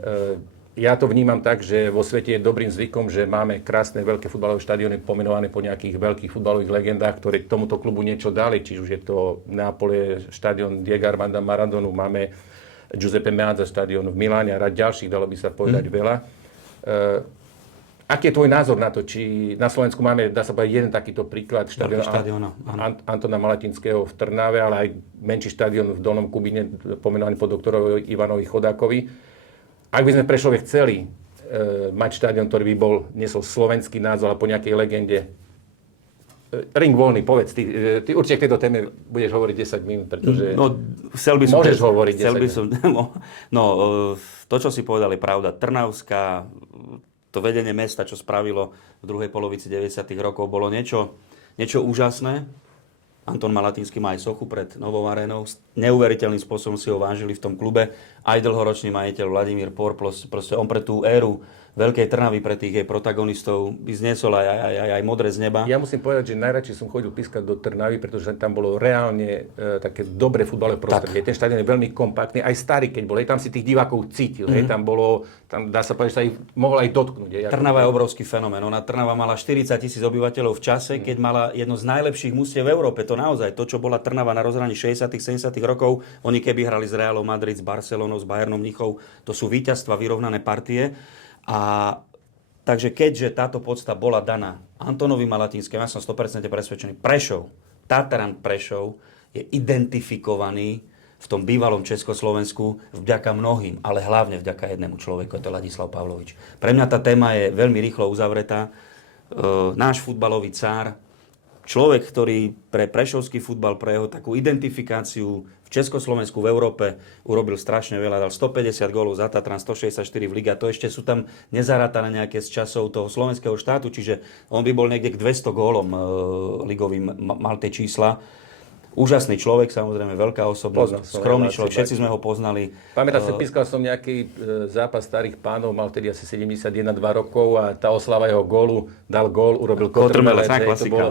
Ja to vnímam tak, že vo svete je dobrým zvykom, že máme krásne veľké futbalové štadióny pomenované po nejakých veľkých futbalových legendách, ktoré k tomuto klubu niečo dali. Či už je to v Neapole štadión Diego Armanda Maradonu, máme Giuseppe Meazza štadión v Miláne a rad ďalších, dalo by sa povedať veľa. Aký je tvoj názor na to, či na Slovensku máme, dá sa povedať, jeden takýto príklad štadióna Antona Malatinského v Trnave, ale aj menší štadión v Dolnom Kubíne, pomenovaný po doktorovi Ivanovi Chodákovi. Ak by sme v Prešove chceli mať štadión, ktorý by nesol slovenský názov, ale po nejakej legende, ring voľný, povedz, ty určite k tejto téme budeš hovoriť 10 minút, pretože môžeš hovoriť 10 minút. To, čo si povedal, je pravda. Trnavská, to vedenie mesta, čo spravilo v druhej polovici 90. rokov, bolo niečo úžasné. Anton Malatinský má aj sochu pred novou arénou. Neuveriteľným spôsobom si ho vážili v tom klube. Aj dlhoročný majiteľ Vladimír Por, proste on pre tú éru Veľkej Trnavy, pre tých jej protagonistov by zniesol aj modré z neba. Ja musím povedať, že najradšej som chodil pískať do Trnavy, pretože tam bolo reálne také dobré futbalové prostredie. Ten štadión je veľmi kompaktný, aj starý keď bol. Tam si tých divákov cítil. Tam dá sa povedať, že sa ich mohol aj dotknúť. Trnava je obrovský fenomén. Trnava mala 40 000 obyvateľov v čase, keď mala jedno z najlepších mužstiev v Európe. To naozaj, to čo bola Trnava na rozhraní 60 70 rokov, oni keby hrali s Realom Madrid, s Barcelonou, s Bayernom Mníchov, to sú víťazstva, vyrovnané partie. A takže keďže táto podsta bola daná Antonovi Malatinskému, ja som 100% presvedčený, Tatran Prešov je identifikovaný v tom bývalom Československu vďaka mnohým, ale hlavne vďaka jednému človeku, to je Ladislav Pavlovič. Pre mňa tá téma je veľmi rýchlo uzavretá. Náš futbalový cár, človek, ktorý pre prešovský futbal, pre jeho takú identifikáciu v Československu, v Európe urobil strašne veľa, dal 150 gólov za Tatran, 164 v lige, a to ešte sú tam nezarátané nejaké z časov toho slovenského štátu, čiže on by bol niekde k 200 gólom ligovým, mal tie čísla. Úžasný človek, samozrejme, veľká osobnosť, skromný človek, všetci sme ho poznali. Pamätám si, pískal som nejaký zápas starých pánov, mal vtedy asi 71-2 rokov a tá oslava jeho gólu, dal gól, urobil kotrmelec. To bolo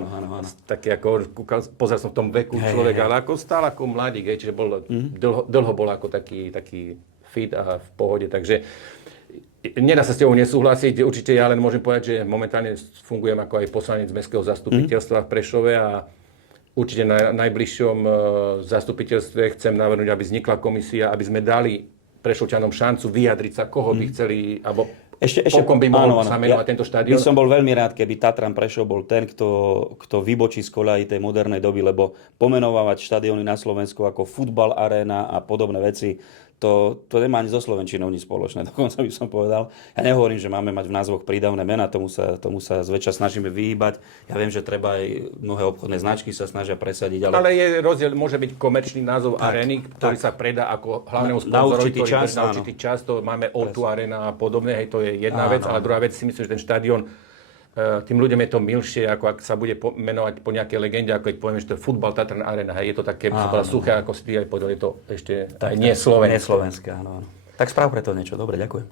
taký ako, pozrel som v tom veku človeka, ale ako stál ako mladík, čiže bol, dlho bol ako taký fit a v pohode, takže nedá sa s tebou nesúhlasiť. Určite ja len môžem povedať, že momentálne fungujem ako aj poslanec mestského zastupiteľstva v Prešove a určite na najbližšom zastupiteľstve chcem navrhnúť, aby vznikla komisia, aby sme dali Prešovčanom šancu vyjadriť sa, koho by chceli, alebo pokom by mohol sa menovať tento štadión. By som bol veľmi rád, keby Tatran Prešov bol ten, kto vybočí z koľají tej modernej doby, lebo pomenovávať štadióny na Slovensku ako futbal aréna a podobné veci, to nemá ani so slovenčinou nič spoločné, dokonca by som povedal. Ja nehovorím, že máme mať v názvoch prídavné mená, tomu sa zväčša snažíme vyhýbať. Ja viem, že treba aj mnohé obchodné značky sa snažia presadiť. Ale je rozdiel, môže byť komerčný názov arény, ktorý sa predá ako hlavného sponzorovi, na určitý čas. To máme O2 Arena a podobne, to je jedna vec, ale druhá vec si myslím, že ten štadión tým ľuďom je to milšie, ako ak sa bude menovať po nejakej legende, ako keď povieme, že to je futbal Tatran Arena. Je to také suché, ako si ty aj povedal, je to ešte nie slovenské. Nie slovenské, áno. Tak správ preto niečo. Dobre, ďakujem.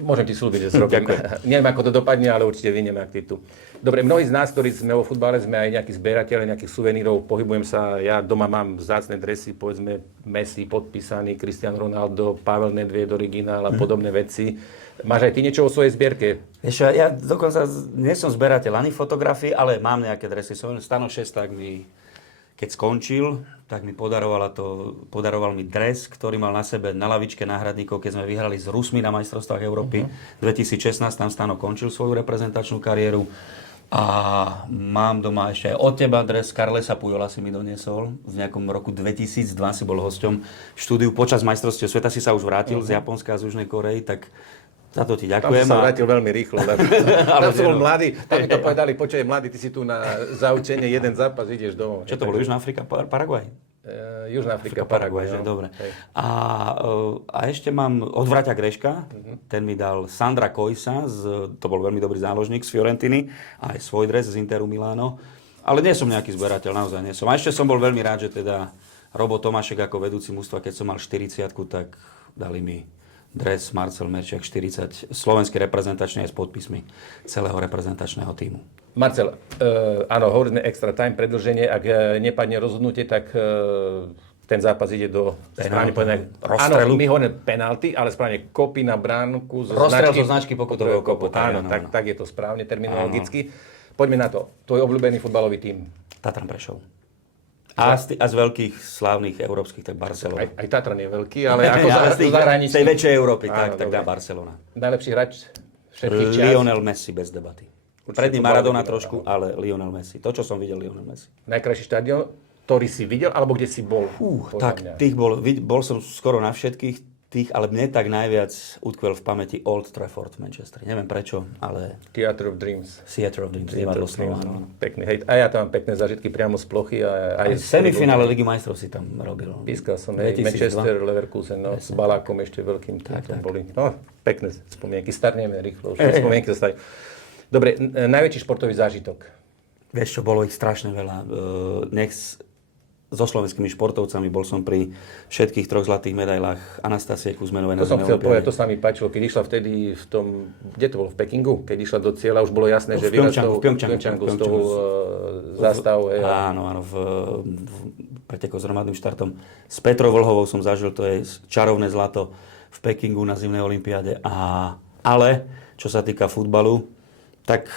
Môžem ti slúbiť, že zrobím. Neviem, ako to dopadne, ale určite vynieme aktivitu. Dobre, mnohí z nás, ktorí sme vo futbale, sme aj nejakí zberateľe, nejakých suvenírov, pohybujem sa, ja doma mám vzácne dresy, povedzme Messi podpísaný, Cristiano Ronaldo, Pavel Nedvied, originál a podobné veci. Máš aj ty niečo vo svojej zbierke? Ja dokonca nie som zberateľ ani fotografií, ale mám nejaké dresy. Stano Šesták mi, keď skončil, tak mi podaroval mi dres, ktorý mal na sebe na lavičke náhradníkov, keď sme vyhrali s Rusmi na majstrovstvách Európy. 2016 tam Stano končil svoju reprezentačnú kariéru. A mám doma ešte aj od teba dres, Carlesa Pujola si mi doniesol. V nejakom roku 2002 si bol hosťom v štúdiu. Počas majstrovstiev sveta si sa už vrátil z Japonska a z Južnej Korei, tak za to ti ďakujem. Tam sa vrátil veľmi rýchlo. Tam som bol mladý. Tam mi to povedali, počuj, mladý, ty si tu na zaučenie, jeden zápas, ideš domov. Čo to bolo? Južná Afrika, Paraguaj? Južná Afrika, Paraguaj. Že? Dobre. A ešte mám od Vraťa Greška. Ten mi dal Sandra Kojsa, to bol veľmi dobrý záložník z Fiorentiny. A aj svoj dres z Interu Miláno. Ale nie som nejaký zberateľ, naozaj nie som. A ešte som bol veľmi rád, že teda Robo Tomášek ako vedúci mužstva, keď som mal 40-ku, tak dali mi dres Marcel Merčiak 40, slovenský reprezentačný aj s podpismi celého reprezentačného tímu. Marcel, áno, hovoríme extra time, predĺženie, ak nepadne rozhodnutie, tak ten zápas ide do správne povedané. Áno, my hovoríme penalty, ale správne kopy na bránku rozstrel zo značky pokutového kopu. Áno, tak je to správne terminologicky. Poďme na to. Tvoj obľúbený futbalový tím? Tatran Prešov. A z veľkých slávnych európskych, tak Barcelona. Aj Tatran je veľký, ale ako zahraničný. Z tej väčšej Európy, tak dá Barcelona. Najlepší hráč všetkých čias? Lionel Messi, bez debaty. Pred ním Maradona trošku, ale Lionel Messi. To, čo som videl, Lionel Messi. Najkrajší štadión, ktorý si videl, alebo kde si bol? Tak tých bol som skoro na všetkých tých, ale mne tak najviac utkvel v pamäti Old Trafford v Manchestri. Neviem prečo, ale... Theatre of Dreams. Divadlo slova. Pekný, hej. A ja tam mám pekné zážitky priamo z plochy. Aj semifinále Ligy majstrov si tam robil. Pískal som, hej, Manchester, Leverkusen, no, s Balákom ešte veľkým tým boli. No, pekné spomienky, starneme rýchlo, už spomienky zostali. Dobre, najväčší športový zážitok? Vieš čo, bolo ich strašne veľa. So slovenskými športovcami bol som pri všetkých 3 zlatých medailách Anastasie Kuzmenovej na zimnej olympiáde. To som chcel povedať, to sa mi páčilo, keď išla vtedy v tom, kde to bolo, v Pekingu? Keď išla do cieľa, už bolo jasné, že vyhrá v Pyeongchangu z toho zástavu. Áno, v pretekoch s hromadným štartom. S Petrou Vlhovou som zažil, to je čarovné zlato v Pekingu na zimnej olympiáde. Ale, čo sa týka futbalu, tak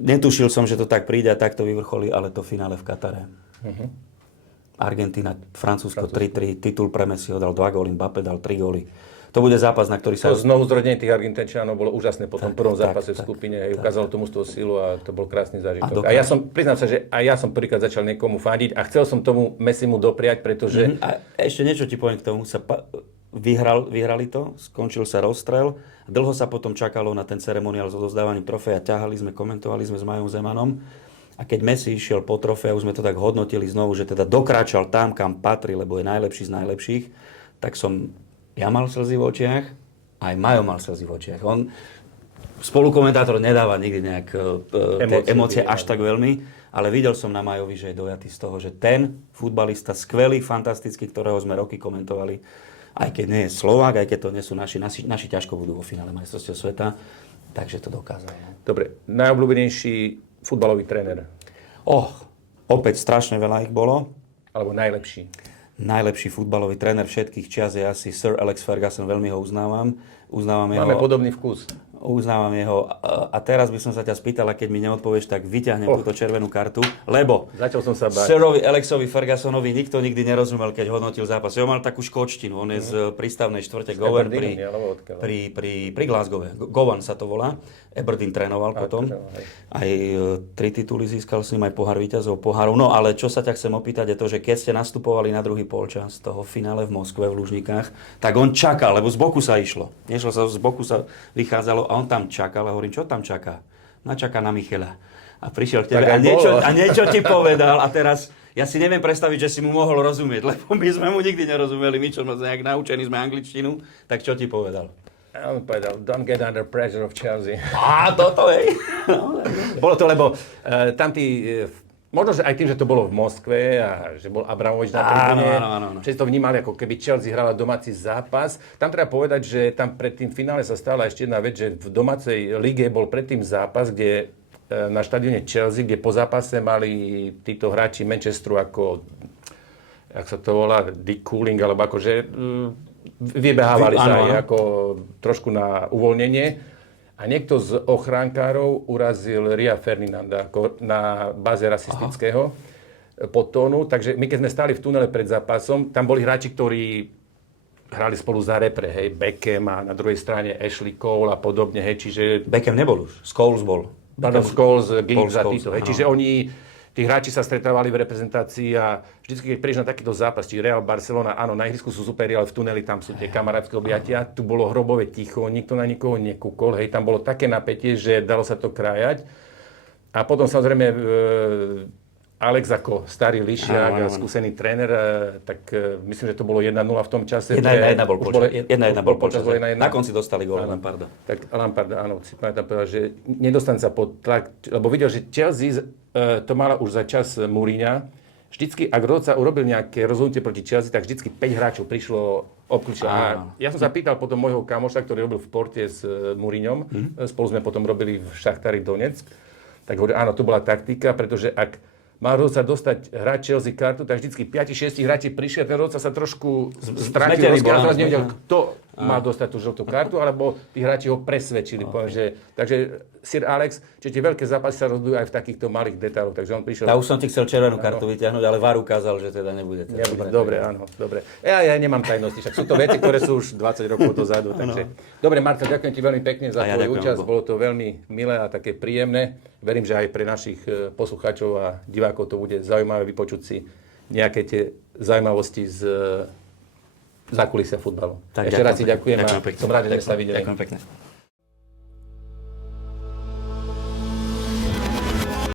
netušil som, že to tak príde a tak to vyvrcholí, ale to finále v Katare. Argentína, Francúzsko 3-3, titul pre Messiho dal 2 góly, Mbappé dal 3 góly. To bude zápas, na ktorý sa... To znovu zrodenie tých Argentínčanov bolo úžasné po tom prvom zápase v skupine. Ukázalo tomu z toho sílu a to bol krásny zážitok. A ja som, priznám sa, že aj ja som prvýkrát začal niekomu fandiť a chcel som tomu Messimu dopriať, pretože... A ešte niečo ti poviem k tomu. Vyhrali to, skončil sa rozstrel. Dlho sa potom čakalo na ten ceremoniál s odovzdávaním trofeja. Ťahali sme, komentovali sme s Majom Zemanom. A keď Messi išiel po trofej, už sme to tak hodnotili znovu, že teda dokráčal tam, kam patrí, lebo je najlepší z najlepších, tak ja mal slzy v očiach, aj Majo mal slzy v očiach. On, spolukomentátor nedáva nikdy nejak emócie až tak veľmi, ale videl som na Majovi, že je dojatý z toho, že ten futbalista, skvelý, fantastický, ktorého sme roky komentovali, aj keď nie je Slovák, aj keď to nie sú naši ťažko budú vo finále majstrovstiev sveta, takže to dokázal. Dobre, najobľúbenejší futbalový tréner? Opäť strašne veľa ich bolo. Alebo najlepší? Najlepší futbalový tréner všetkých čias je asi Sir Alex Ferguson, veľmi ho uznávam. Máme podobný vkus. Uznávam jeho. A teraz by som sa ťa spýtal, a keď mi neodpovieš, tak vyťahnem túto červenú kartu, lebo začal som sa báť. Sirovi Alexovi Fergusonovi nikto nikdy nerozumel, keď hodnotil zápas. On mal takú škóčtinu, on je z prístavnej štvrte Govan pri Glasgowe. Govan sa to volá. Aberdeen trénoval potom. Aj 3 tituly získal s ním, aj pohár víťazov pohárov. No ale čo sa ťa chcem opýtať je to, že keď ste nastupovali na druhý polčas toho finále v Moskve v Lužnikách, tak on čakal, lebo z boku sa išlo. Z boku sa vychádzalo a on tam čakal a hovorím, čo tam čaká? Čaká na Michela. A prišiel k tebe a niečo ti povedal a teraz ja si neviem predstaviť, že si mu mohol rozumieť, lebo my sme mu nikdy nerozumeli, my čo sme nejak naučení sme angličtinu, tak čo ti povedal? Ja on povedal, don't get under pressure of Chelsea. Toto je. Bolo to, lebo tam možno, že aj tým, že to bolo v Moskve a že bol Abramovič na tribúne, že to vnímali, ako keby Chelsea hrala domáci zápas. Tam treba povedať, že tam pred tým finále sa stala ešte jedna vec, že v domácej lige bol predtým zápas, kde na štadióne Chelsea, kde po zápase mali títo hráči Manchesteru ako, jak sa to volá, Dick Cooling, alebo akože vybehávali sa ako trošku na uvoľnenie. A niekto z ochránkárov urazil Ria Ferdinanda na báze rasistického podtónu. Takže my, keď sme stáli v tunele pred zápasom, tam boli hráči, ktorí hrali spolu za repre, hej, Beckham a na druhej strane Ashley Cole a podobne, hej, čiže... Beckham nebol už, Scholes bol. Scholes, Giggs a títo, hej, čiže oni... Tí hráči sa stretávali v reprezentácii a vždycky, keď prídeš na takýto zápas, či Real, Barcelona, áno, na ihrisku sú superi, ale v tuneli tam sú tie kamarátske objatia. Tu bolo hrobové ticho, nikto na nikoho nekúkol, hej, tam bolo také napätie, že dalo sa to krájať. A potom samozrejme Alex ako starý lišiak, skúsený tréner, tak myslím, že to bolo 1-0 v tom čase. 1-1 bol počas. Na konci dostali gól Lamparda. Tak Lampard, áno, si pamätám povedal, že nedostane sa pod tlak, lebo videl, že Chelsea to mala už za čas Mourinha. Vždycky, ak rodca urobil nejaké rozhodnutie proti Chelsea, tak vždycky 5 hráčov prišlo obklúčiť. Ja som sa pýtal potom môjho kamoša, ktorý robil v Porte s Mourinhom, spolu sme potom robili v Šachtari Donetsk, tak hovoril, áno, to bola taktika, pretože ak mal rozhodca dostať hráč Chelsea kartu, tak vždycky 5-6 hráči prišli a ten rozhodca sa trošku stratil, a teraz nevedel, kto má dostať tú žltú kartu, alebo tí hráči ho presvedčili. Takže Sir Alex, čiže tie veľké zápasy sa rozhodujú aj v takýchto malých detailoch, takže on prišiel... Ja už som ti chcel červenú kartu vyťahnuť, ale VAR ukázal, že teda nebude. Dobre, áno, dobre. Ja nemám tajnosti, však sú to veci, ktoré sú už 20 rokov dozadu, takže... Dobre, Marcel, ďakujem ti veľmi pekne za tvoju účasť, bolo to veľmi milé a také príjemné. Verím, že aj pre našich poslucháčov a divákov to bude zaujímavé vypočuť si nejaké tie zaujímavosti z zákulisia futbalu. Ešte raz si ďakujem a som rád, že sme sa videli. Ďakujem pekne.